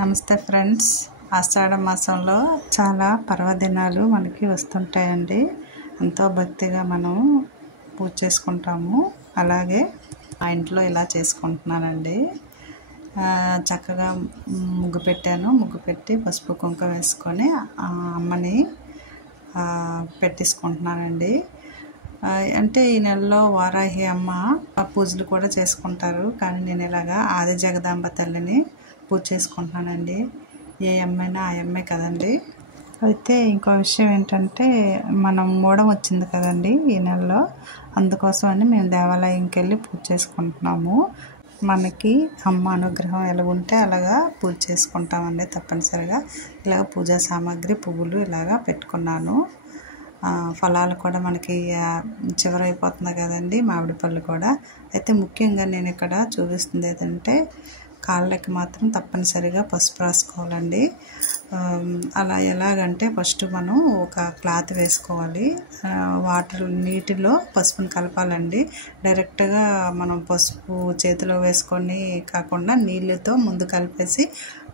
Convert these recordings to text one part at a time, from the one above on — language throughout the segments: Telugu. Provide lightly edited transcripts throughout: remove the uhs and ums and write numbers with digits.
నమస్తే ఫ్రెండ్స్. ఆషాఢ మాసంలో చాలా పర్వదినాలు మనకి వస్తుంటాయండి. ఎంతో భక్తిగా మనం పూజ చేసుకుంటాము. అలాగే మా ఇంట్లో ఇలా చేసుకుంటున్నానండి. చక్కగా ముగ్గు పెట్టాను. ముగ్గు పెట్టి పసుపు కుంకుమ వేసుకొని అమ్మని పెట్టేసుకుంటున్నానండి. అంటే ఈ నెలలో వారాహి అమ్మ పూజలు కూడా చేసుకుంటారు. కానీ నేను ఇలాగా ఆది జగదాంబ తల్లిని పూజ చేసుకుంటున్నానండి. ఏ అమ్మైనా ఆ అమ్మే కదండి. అయితే ఇంకో విషయం ఏంటంటే మనం మూడం వచ్చింది కదండి ఈ నెలలో. అందుకోసమని మేము దేవాలయంకి వెళ్ళి పూజ చేసుకుంటున్నాము. మనకి అమ్మ అనుగ్రహం ఎలా ఉంటే అలాగా పూజ చేసుకుంటామండి. తప్పనిసరిగా ఇలాగ పూజా సామాగ్రి పువ్వులు ఇలాగా పెట్టుకున్నాను. ఫలాలు కూడా మనకి చివరైపోతుంది కదండి, మామిడి పళ్ళు కూడా. అయితే ముఖ్యంగా నేను ఇక్కడ చూపిస్తుంది ఏంటంటే కాళ్ళకి మాత్రం తప్పనిసరిగా పసుపు రాసుకోవాలండి. అలా ఎలాగంటే ఫస్ట్ మనం ఒక క్లాత్ వేసుకోవాలి. నీటిలో పసుపుని కలపాలండి. డైరెక్ట్గా మనం పసుపు చేతిలో వేసుకొని కాకుండా నీళ్ళతో ముందు కలిపేసి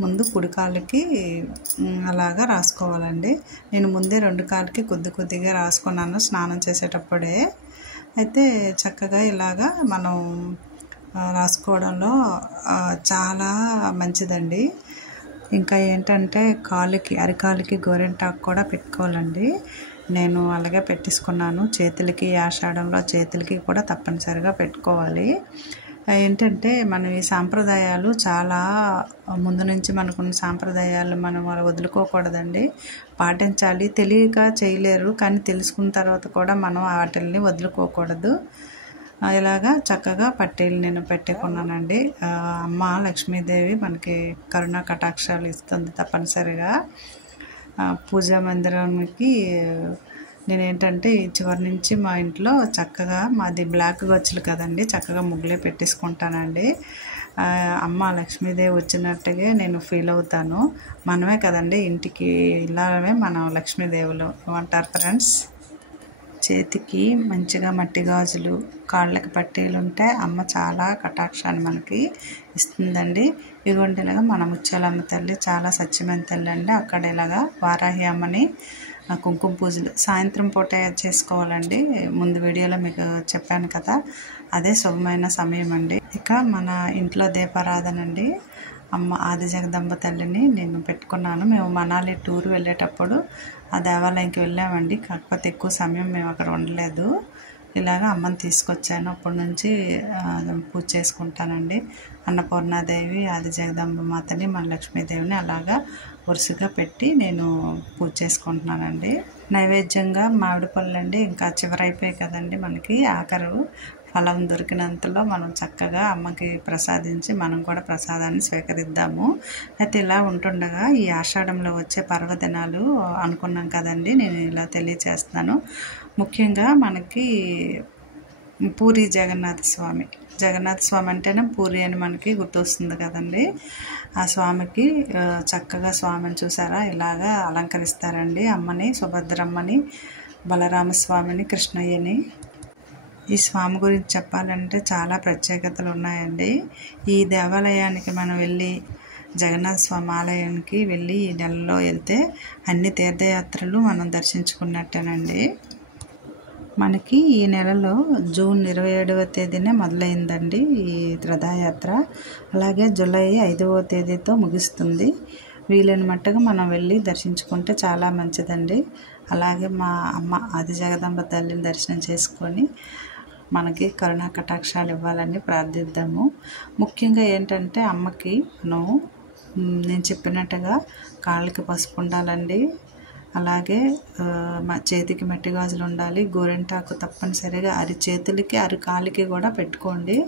ముందు కుడి కాళ్ళకి అలాగా రాసుకోవాలండి. నేను ముందే 2 కాళ్ళకి కొద్దిగా రాసుకున్నాను స్నానం చేసేటప్పుడే. అయితే చక్కగా ఇలాగా మనం రాసుకోవడంలో చాలా మంచిదండి. ఇంకా ఏంటంటే అరికాళ్ళకి గోరింటాకు కూడా పెట్టుకోవాలండి. నేను అలాగే పెట్టేసుకున్నాను. చేతులకి ఆషాఢంలో చేతులకి కూడా తప్పనిసరిగా పెట్టుకోవాలి. ఏంటంటే మనం ఈ సాంప్రదాయాలు చాలా ముందు నుంచి మనకున్న సాంప్రదాయాలు మనం వదులుకోకూడదండి, పాటించాలి. తెలియక చేయలేరు, కానీ తెలుసుకున్న తర్వాత కూడా మనం వాటిని వదులుకోకూడదు. ఇలాగా చక్కగా పట్టీలు నేను పెట్టుకున్నానండి. అమ్మ లక్ష్మీదేవి మనకి కరుణా కటాక్షాలు ఇస్తుంది తప్పనిసరిగా. పూజా మందిరానికి నేనేంటంటే ఈ చివరి నుంచి మా ఇంట్లో చక్కగా మాది బ్లాక్ గచ్చులు కదండి, చక్కగా ముగ్గులే పెట్టేసుకుంటానండి. అమ్మ లక్ష్మీదేవి వచ్చినట్టుగా నేను ఫీల్ అవుతాను. మనమే కదండి ఇంటికి ఇలానే మనం లక్ష్మీదేవులు అంటారు ఫ్రెండ్స్. చేతికి మంచిగా మట్టి గాజులు, కాళ్ళకి పట్టీలు ఉంటే అమ్మ చాలా కటాక్షాన్ని మనకి ఇస్తుందండి. ఇదిగోండి ఇలాగా మన ముత్యాలమ్మ తల్లి చాలా సత్యమైన తల్లి అండి. అక్కడ ఇలాగా వారాహి అమ్మని కుంకుమ పూజలు సాయంత్రం పూట చేసుకోవాలండి. ముందు వీడియోలో మీకు చెప్పాను కదా, అదే శుభమైన సమయం అండి. ఇక మన ఇంట్లో దీపారాధన అండి. అమ్మ ఆది జగదంబ తల్లిని నేను పెట్టుకున్నాను. మేము మనాలి టూర్ వెళ్ళేటప్పుడు ఆ దేవాలయంకి వెళ్ళామండి. కాకపోతే ఎక్కువ సమయం మేము అక్కడ ఉండలేదు. ఇలాగ అమ్మని తీసుకొచ్చాను. అప్పటి నుంచి పూజ చేసుకుంటానండి. అన్నపూర్ణాదేవి, ఆది జగదంబ మాతని, మన లక్ష్మీదేవిని అలాగా వరుసగా పెట్టి నేను పూజ చేసుకుంటున్నానండి. నైవేద్యంగా మామిడి పళ్ళు అండి. ఇంకా చివరైపోయాయి కదండి మనకి. ఆఖరు ఫలం దొరికినంతలో మనం చక్కగా అమ్మకి ప్రసాదించి మనం కూడా ప్రసాదాన్ని స్వీకరిద్దాము. అయితే ఇలా ఉంటుండగా ఈ ఆషాఢంలో వచ్చే పర్వదినాలు అనుకున్నాం కదండి, నేను ఇలా తెలియచేస్తున్నాను. ముఖ్యంగా మనకి పూరి జగన్నాథ స్వామి అంటేనే పూరి అని మనకి గుర్తొస్తుంది కదండి. ఆ స్వామికి చక్కగా స్వామిని చూసారా ఇలాగా అలంకరిస్తారండి. అమ్మని, సుభద్రమ్మని, బలరామస్వామిని, కృష్ణయ్యని. ఈ స్వామి గురించి చెప్పాలంటే చాలా ప్రత్యేకతలు ఉన్నాయండి. ఈ దేవాలయానికి మనం వెళ్ళి జగన్నాథ స్వామి ఆలయానికి వెళ్ళి ఈ నెలలో వెళ్తే అన్ని తీర్థయాత్రలు మనం దర్శించుకున్నట్టేనండి. మనకి ఈ నెలలో జూన్ 27వ తేదీనే మొదలైందండి ఈ రథయాత్ర. అలాగే జూలై 5వ తేదీతో ముగుస్తుంది. వీలైన మట్టుగా మనం వెళ్ళి దర్శించుకుంటే చాలా మంచిదండి. అలాగే మా అమ్మ ఆది జగదంబ తల్లిని దర్శనం చేసుకొని మనకి కరుణా కటాక్షాలు ఇవ్వాలని ప్రార్థిద్దాము. ముఖ్యంగా ఏంటంటే అమ్మకి నేను చెప్పినట్టుగా కాళ్ళకి పసుపు ఉండాలండి. అలాగే చేతికి మట్టి గాజులు ఉండాలి. గోరింటాకు తప్పనిసరిగా చేతులకి కాళ్ళకి కూడా పెట్టుకోండి.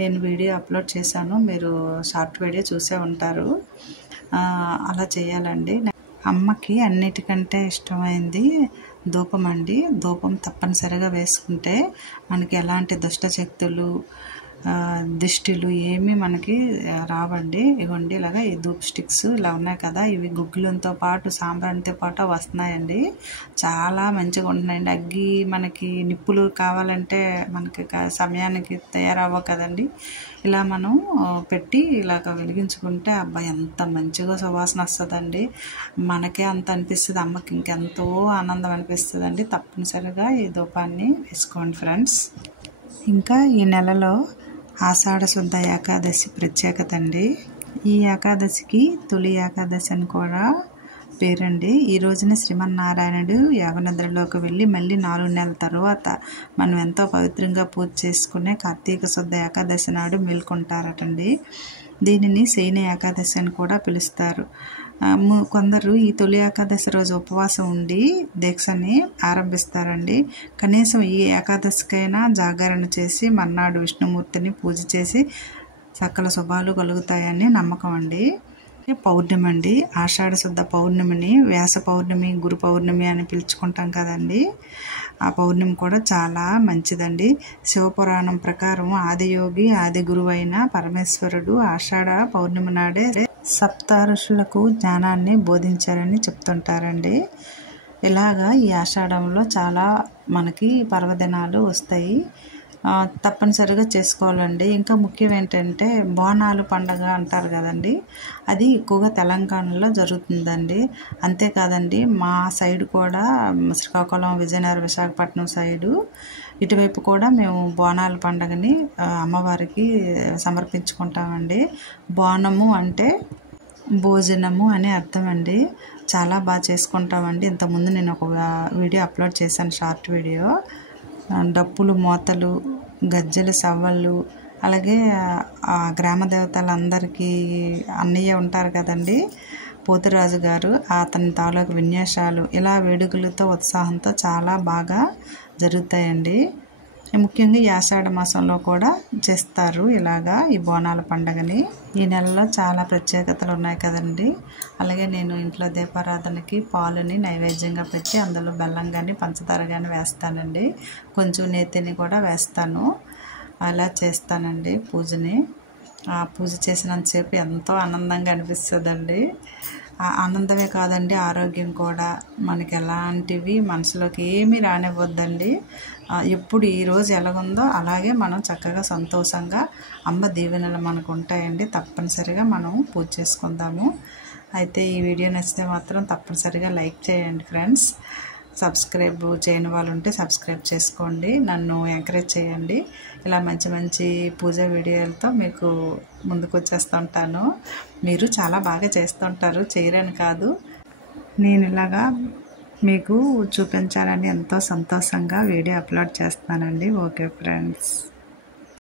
నేను వీడియో అప్లోడ్ చేశాను, మీరు షార్ట్ వీడియో చూసే ఉంటారు. అలా చేయాలండి. అమ్మకి అన్నిటికంటే ఇష్టమైంది ధూపం అండి. ధూపం తప్పనిసరిగా వేసుకుంటే మనకి ఎలాంటి దుష్ట శక్తులు దిష్టిలు ఏమీ మనకి రావండి. ఇవ్వండి ఇలాగ ఈ ధూప్ స్టిక్స్ ఇలా ఉన్నాయి కదా, ఇవి గుగ్గులంతో పాటు సాంబ్రాణితో పాటు వస్తున్నాయండి. చాలా మంచిగా ఉంటున్నాయండి. అగ్గి మనకి నిప్పులు కావాలంటే మనకి సమయానికి తయారవ్వవు కదండి. ఇలా మనం పెట్టి ఇలాగ వెలిగించుకుంటే అబ్బా ఎంత మంచిగా సువాసన వస్తుందండి. మనకే అంత అనిపిస్తుంది, అమ్మకి ఇంకెంతో ఆనందం అనిపిస్తుందండి. తప్పనిసరిగా ఈ ధూపాన్ని వేసుకోండి ఫ్రెండ్స్. ఇంకా ఈ నెలలో ఆషాఢ శుద్ధ ఏకాదశి ప్రత్యేకత అండి. ఈ ఏకాదశికి తొలి ఏకాదశి అని కూడా పేరండి. ఈ రోజున శ్రీమన్నారాయణుడు యోగనిద్రలోకి వెళ్ళి మళ్ళీ 4 నెలల తర్వాత మనం ఎంతో పవిత్రంగా పూజ చేసుకునే కార్తీక శుద్ధ ఏకాదశి నాడు మేల్కొంటారటండి. దీనిని శయన ఏకాదశి అని కూడా పిలుస్తారు. కొందరు ఈ తొలి ఏకాదశి రోజు ఉపవాసం ఉండి దీక్షని ఆరంభిస్తారండి. కనీసం ఈ ఏకాదశికైనా జాగరణ చేసి మర్నాడు విష్ణుమూర్తిని పూజ చేసి సకల శుభాలు కలుగుతాయని నమ్మకం అండి. పౌర్ణమి అండి, ఆషాఢ శుద్ధ పౌర్ణమిని వ్యాస పౌర్ణమి, గురు పౌర్ణమి అని పిలుచుకుంటాం కదండి. ఆ పౌర్ణమి కూడా చాలా మంచిదండి. శివపురాణం ప్రకారం ఆదియోగి ఆది గురువు అయిన పరమేశ్వరుడు ఆషాఢ పౌర్ణమి నాడే సప్త ఋషులకు జ్ఞానాన్ని బోధించారని చెప్తుంటారండి. ఇలాగా ఈ ఆషాఢంలో చాలా మనకి పర్వదినాలు వస్తాయి, తప్పనిసరిగా చేసుకోవాలండి. ఇంకా ముఖ్యం ఏంటంటే బోనాలు పండగ అంటారు కదండి, అది ఎక్కువగా తెలంగాణలో జరుగుతుందండి. అంతేకాదండి మా సైడ్ కూడా శ్రీకాకుళం, విజయనగరం, విశాఖపట్నం సైడు ఇటువైపు కూడా మేము బోనాల పండగని అమ్మవారికి సమర్పించుకుంటామండి. బోనము అంటే భోజనము అనే అర్థం అండి. చాలా బాగా చేసుకుంటామండి. ఇంతకుముందు నేను ఒక వీడియో అప్లోడ్ చేశాను, షార్ట్ వీడియో. డప్పులు, మోతలు, గజ్జెలు, సవ్వళ్ళు, అలాగే ఆ గ్రామ దేవతలందరికీ అన్నయ్య ఉంటారు కదండి, పోతురాజు గారు, అతని తాలూకు విన్యాసాలు, ఇలా వేడుకలతో ఉత్సాహంతో చాలా బాగా జరుగుతాయండి. ముఖ్యంగా ఈ ఆషాఢ మాసంలో కూడా చేస్తారు ఇలాగా ఈ బోనాల పండగని. ఈ నెలలో చాలా ప్రత్యేకతలు ఉన్నాయి కదండి. అలాగే నేను ఇంట్లో దీపారాధనకి పాలుని నైవేద్యంగా పెట్టి అందులో బెల్లం కానీ పంచదార కానీ వేస్తానండి. కొంచెం నేతిని కూడా వేస్తాను. అలా చేస్తానండి పూజని. ఆ పూజ చేసినంతసేపు ఎంతో ఆనందంగా అనిపిస్తుందండి. ఆనందమే కాదండి, ఆరోగ్యం కూడా. మనకి ఎలాంటివి మనసులోకి ఏమీ రానివ్వద్దండి. ఎప్పుడు ఈరోజు ఎలాగుందో అలాగే మనం చక్కగా సంతోషంగా అమ్మ దీవెనలు మనకు ఉంటాయండి. తప్పనిసరిగా మనం పూజ చేసుకుందాము. అయితే ఈ వీడియో నచ్చితే మాత్రం తప్పనిసరిగా లైక్ చేయండి ఫ్రెండ్స్. సబ్స్క్రైబ్ చేయని వాళ్ళు ఉంటే సబ్స్క్రైబ్ చేసుకోండి, నన్ను ఎంకరేజ్ చేయండి. ఇలా మంచి మంచి పూజ వీడియోలతో మీకు ముందుకు వచ్చేస్తుంటాను. మీరు చాలా బాగా చేస్తుంటారు, చేయరని కాదు. నేను ఇలాగా మీకు చూపించాలని ఎంతో సంతోషంగా వీడియో అప్లోడ్ చేస్తానండి. Okay friends.